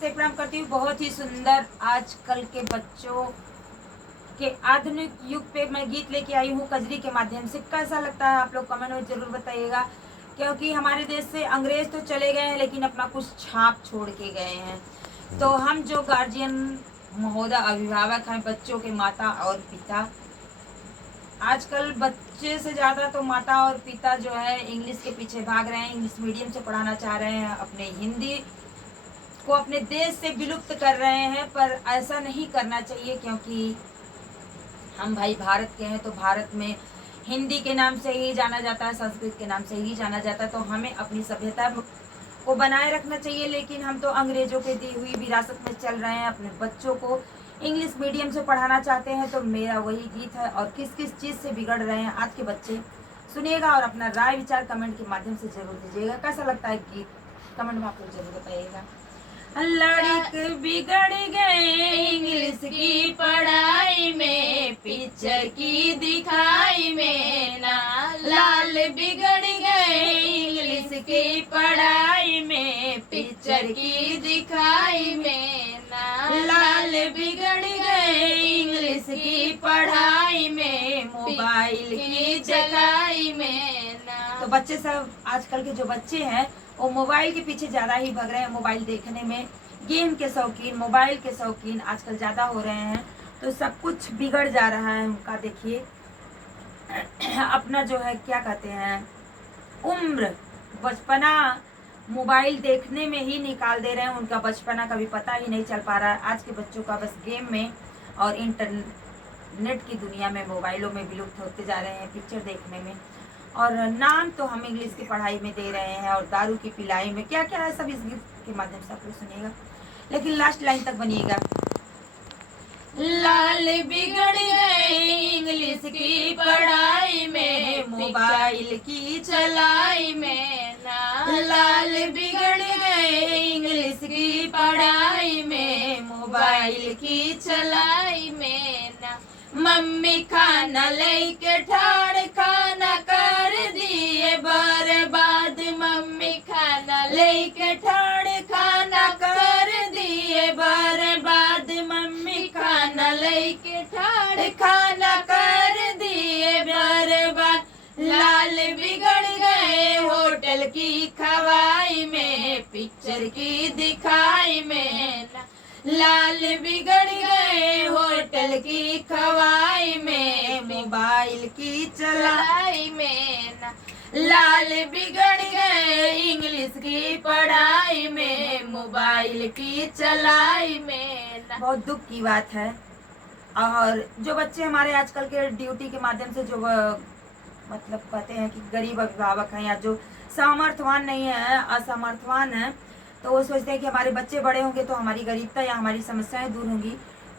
नमस्ते प्रणाम करती हूँ। बहुत ही सुंदर आजकल के बच्चों के आधुनिक युग पे मैं गीत लेके आई हूँ कजरी के माध्यम से। कैसा लगता है आप लोग कमेंट में जरूर बताइएगा, क्योंकि हमारे देश से अंग्रेज तो चले गए हैं लेकिन अपना कुछ छाप छोड़ के गए हैं। तो हम जो गार्जियन महोदय अभिभावक हैं, बच्चों के माता और पिता, आजकल बच्चे से ज़्यादा तो माता और पिता जो है इंग्लिश के पीछे भाग रहे हैं, इंग्लिश मीडियम से पढ़ाना चाह रहे हैं, अपने हिंदी को अपने देश से विलुप्त कर रहे हैं। पर ऐसा नहीं करना चाहिए, क्योंकि हम भाई भारत के हैं। तो भारत में हिंदी के नाम से ही जाना जाता है, संस्कृत के नाम से ही जाना जाता है। तो हमें अपनी सभ्यता को बनाए रखना चाहिए। लेकिन हम तो अंग्रेजों के दी हुई विरासत में चल रहे हैं, अपने बच्चों को इंग्लिश मीडियम से पढ़ाना चाहते हैं। तो मेरा वही गीत है। और किस किस चीज़ से बिगड़ रहे हैं आज के बच्चे, सुनिएगा और अपना राय विचार कमेंट के माध्यम से जरूर दीजिएगा। कैसा लगता है गीत, कमेंट में आप लोग जरूर बताइएगा। लड़के बिगड़ गए इंग्लिश की पढ़ाई में, पिक्चर की दिखाई में ना। लाल बिगड़ गए इंग्लिश की पढ़ाई में, पिक्चर की दिखाई में ना। लाल बिगड़ गए इंग्लिश की पढ़ाई में, मोबाइल की जगाई में ना। तो बच्चे सब, आजकल के जो बच्चे हैं वो मोबाइल के पीछे ज़्यादा ही भाग रहे हैं। मोबाइल देखने में गेम के शौकीन, मोबाइल के शौकीन आजकल ज़्यादा हो रहे हैं। तो सब कुछ बिगड़ जा रहा है उनका। देखिए अपना जो है क्या कहते हैं, उम्र, बचपना मोबाइल देखने में ही निकाल दे रहे हैं। उनका बचपना कभी पता ही नहीं चल पा रहा है। आज के बच्चों का बस गेम में और इंटरनेट की दुनिया में, मोबाइलों में विलुप्त होते जा रहे हैं, पिक्चर देखने में। और नाम तो हम इंग्लिश की पढ़ाई में दे रहे हैं और दारू की पिलाई में, क्या क्या है सब इस गीत के माध्यम से आप लोग सुनिएगा। लेकिन लास्ट लाइन तक बनिएगा। लाल बिगड़ गए इंग्लिश की पढ़ाई में, मोबाइल की चलाई में ना। लाल बिगड़ गए इंग्लिश की पढ़ाई में, मोबाइल की चलाई में ना। मम्मी खाना लेके ठाड़ खाना कर दिए बर्बाद, मम्मी खाना लेके ठाड़ खाना कर दिए बर्बाद, मम्मी खाना लेके ठाड़ खाना कर दिए बर्बाद। लाल बिगड़ गए होटल की खवाई में, पिक्चर की दिखाई में ना। लाल बिगड़ गए होटल की खवाई में, मोबाइल की चलाई में ना। लाल बिगड़ गए इंग्लिश की पढ़ाई में, मोबाइल की चलाई में ना। बहुत दुख की बात है। और जो बच्चे हमारे आजकल के ड्यूटी के माध्यम से जो मतलब कहते हैं कि गरीब अभिभावक हैं या जो सामर्थ्यवान नहीं है, असमर्थवान है, तो वो सोचते हैं कि हमारे बच्चे बड़े होंगे तो हमारी गरीबता या हमारी समस्याएं दूर होंगी।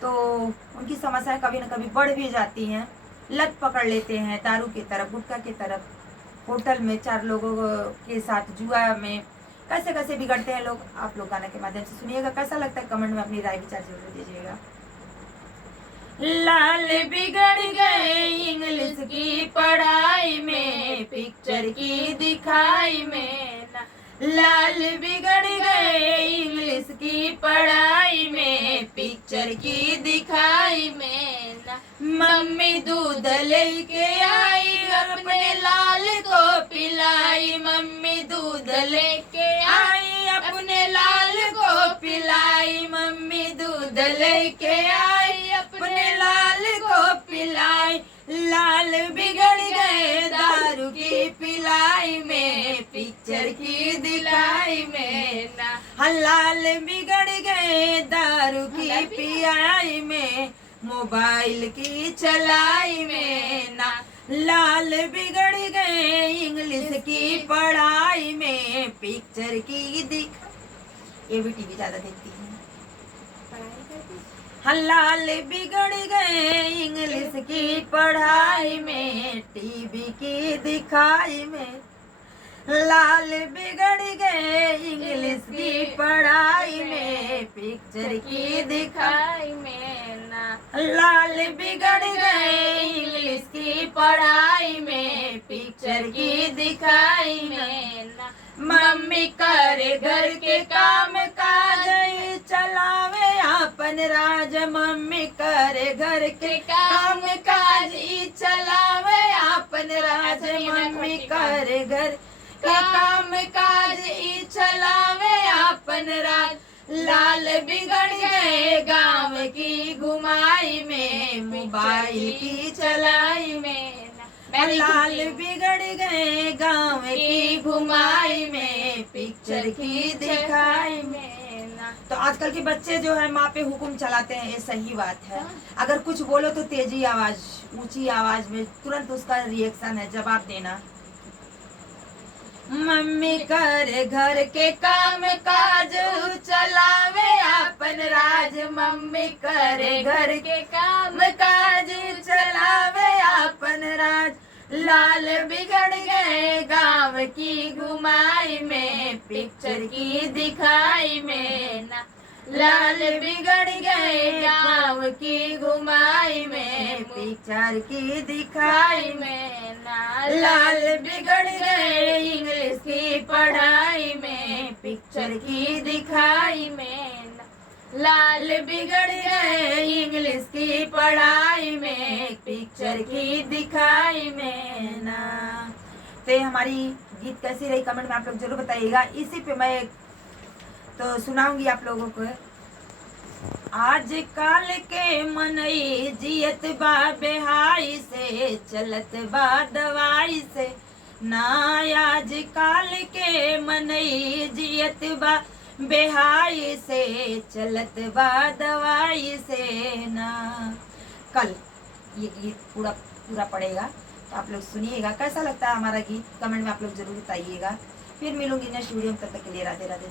तो उनकी समस्याएं कभी न कभी बढ़ भी जाती हैं। लत पकड़ लेते हैं दारू की तरफ, गुटखा की तरफ, होटल में 4 लोगों के साथ जुआ में। कैसे कैसे बिगड़ते हैं लोग, आप लोग गाना के माध्यम से सुनिएगा। कैसा लगता है कमेंट में अपनी राय विचार जरूर दीजिएगा। लाल बिगड़ गए इंग्लिश की पढ़ाई में, पिक्चर की दिखाई में ना। लाल बिगड़ गए इंग्लिश की पढ़ाई में, पिक्चर की दिखाई में ना। मम्मी दूध लेके आई अपने लाल को पिलाई, मम्मी दूध लेके आई अपने लाल को पिलाई, मम्मी दूध लेके आई अपने लाल को पिलाई। लाल बिगड़ गए दारू की पिलाई में, पिक्चर की दिखाई में ना। लाल बिगड़ गए दारू की पिलाई में, मोबाइल की चलाई में ना। लाल बिगड़ गए इंग्लिश की पढ़ाई में, पिक्चर की दिखाई। ये भी टीवी ज्यादा देखती है। लाल बिगड़ गए इंग्लिश की पढ़ाई में, टीवी की दिखाई में। लाल बिगड़ गए इंग्लिश की पढ़ाई में, पिक्चर की दिखाई में ना। लाल बिगड़ गए इंग्लिश की पढ़ाई में, पिक्चर की दिखाई में ना। मम्मी करे घर के काम काज, आपन राज, मम्मी करे घर के काम काज ई चलावे आपन राज, मम्मी करे घर के काम काज ई चलावे आपन राज। लाल बिगड़ गए गांव की घुमाई में, मोबाइल की चलाई में। लाल बिगड़ गए गांव की घुमाई में, पिक्चर की दिखाई में। तो आजकल के बच्चे जो है माँ पे हुक्म चलाते हैं, ये सही बात है। अगर कुछ बोलो तो तेजी आवाज, ऊंची आवाज में तुरंत उसका रिएक्शन है, जवाब देना। मम्मी करे घर के काम काज चलावे आपन राज, मम्मी करे घर के काम काज चलावे आपन राज। लाल बिगड़ गए गांव की घुमाई में, पिक्चर की दिखाई में ना। लाल बिगड़ गए गांव की घुमाई में, पिक्चर की दिखाई में ना। लाल बिगड़ गए इंग्लिश की पढ़ाई में, पिक्चर की दिखाई में ना। लाल बिगड़ गए इंग्लिश की पढ़ाई में, पिक्चर की दिखाई में ना। तो हमारी गीत कैसी रही कमेंट में आप लोग जरूर बताइएगा। इसी पे मैं तो सुनाऊंगी आप लोगों को। आज काल के मनई जियत बा बेहाई से, चलत बा दवाई से ना। आज काल के मनई जियत बा बेहाई से, चलत बा दवाई से ना। कल ये गीत पूरा पड़ेगा, तो आप लोग सुनिएगा। कैसा लगता है हमारा गीत कमेंट में आप लोग जरूर बताइएगा। फिर मिलूंगी नेक्स्ट वीडियो में, तब तक के लिए राधे राधे।